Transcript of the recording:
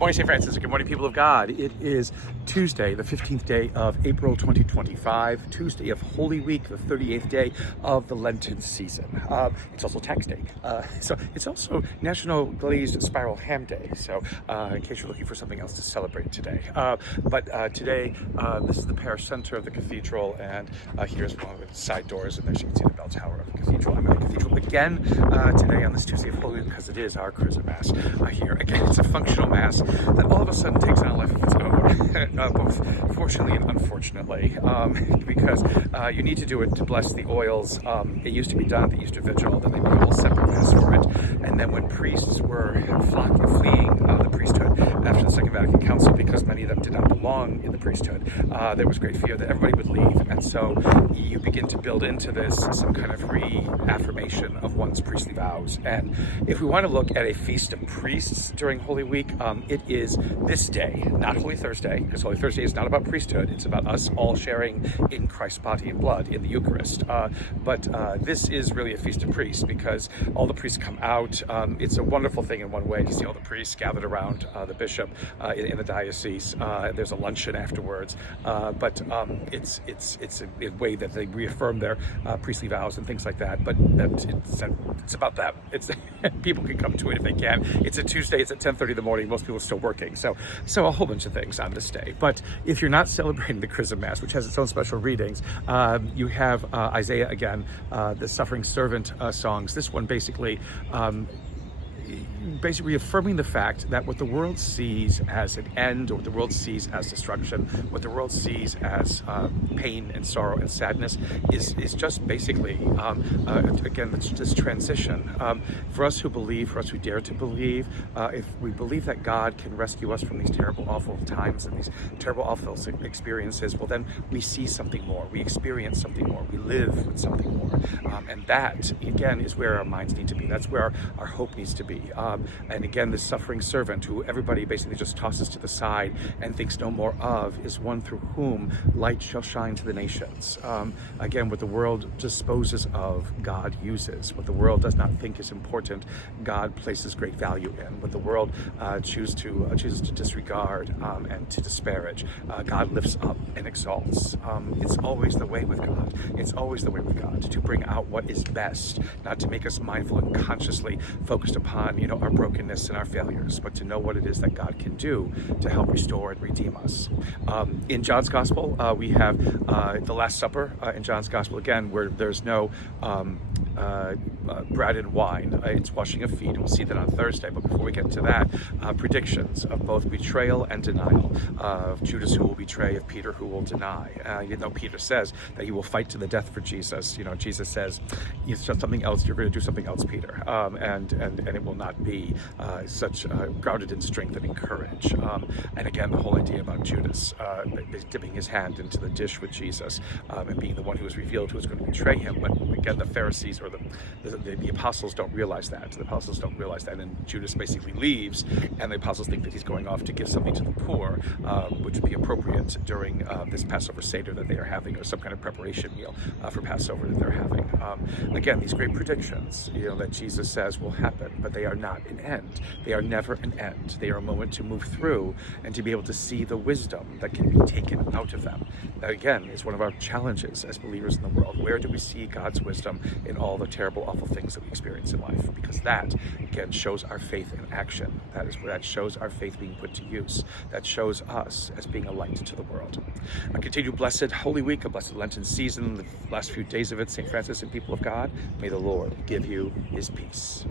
morning, St. Francis. Good morning, people of God. It is Tuesday, the 15th day of April 2025, Tuesday of Holy Week, the 38th day of the Lenten season. It's also tax day. So it's also National Glazed Spiral Ham Day. So in case you're looking for something else to celebrate today. But today, this is the parish center of the cathedral, and here's one of the side doors, and there you can see the bell tower of the cathedral. I'm at the cathedral again today on this Tuesday of Holy Week because it is our Chrism Mass here. Again, it's a functional Mass that all of a sudden takes on a life of its own, both fortunately and unfortunately, because you need to do it to bless the oils. It used to be done at the Easter Vigil, then they made a whole separate Mass for it. And then when priests were fleeing the priesthood after the Second Vatican Council, because many of them did not belong in the priesthood, there was great fear that everybody would leave. And so you begin to build into this some kind of reaffirmation of one's priestly vows. And if we want to look at a feast of priests during Holy Week, it is this day, not Holy Thursday, because Holy Thursday is not about priesthood. It's about us all sharing in Christ's body and blood in the Eucharist. But this is really a feast of priests because all the priests come out. It's a wonderful thing in one way to see all the priests gathered around the bishop in the diocese. There's a luncheon afterwards, but it's a way that they reaffirm their priestly vows and things like that. But it's about that. It's people can come to it if they can. It's a Tuesday. It's at 10:30 in the morning. Most people are still working, so a whole bunch of things on this day. But if you're not celebrating the Chrism Mass, which has its own special readings, you have Isaiah again, the suffering servant songs. This one basically affirming the fact that what the world sees as an end, or what the world sees as destruction, what the world sees as pain and sorrow and sadness is just basically, again, this transition. For us who believe, for us who dare to believe, if we believe that God can rescue us from these terrible, awful times and these terrible, awful experiences, well, then we see something more, we experience something more, we live with something more. And that, again, is where our minds need to be. That's where our hope needs to be. And again, this suffering servant who everybody basically just tosses to the side and thinks no more of is one through whom light shall shine to the nations. Again, what the world disposes of, God uses. What the world does not think is important, God places great value in. What the world chooses to disregard and to disparage, God lifts up and exalts. It's always the way with God. It's always the way with God to bring out what is best, not to make us mindful and consciously focused upon, our brokenness and our failures, but to know what it is that God can do to help restore and redeem us. In John's Gospel, we have the Last Supper in John's Gospel, again, where there's no bread and wine. It's washing of feet. We'll see that on Thursday. But before we get to that, predictions of both betrayal and denial, of Judas who will betray, of Peter who will deny. Peter says that he will fight to the death for Jesus. Jesus says, it's just something else. You're going to do something else, Peter. And it will not be such grounded in strength and in courage. And again, the whole idea about Judas dipping his hand into the dish with Jesus and being the one who was revealed who was going to betray him. But again, the Pharisees or the apostles don't realize that. The apostles don't realize that, and Judas basically leaves, and the apostles think that he's going off to give something to the poor, which would be appropriate during this Passover Seder that they are having, or some kind of preparation meal for Passover that they're having. Again, these great predictions, that Jesus says will happen, but they are not an end. They are never an end. They are a moment to move through and to be able to see the wisdom that can be taken out of them. That, again, is one of our challenges as believers in the world. Where do we see God's wisdom in all the terrible, awful things that we experience in life? Because that, again, shows our faith in action. That shows our faith being put to use. That shows us as being a light to the world. A continued blessed Holy Week, a blessed Lenten season, the last few days of it, St. Francis and people of God, may the Lord give you his peace.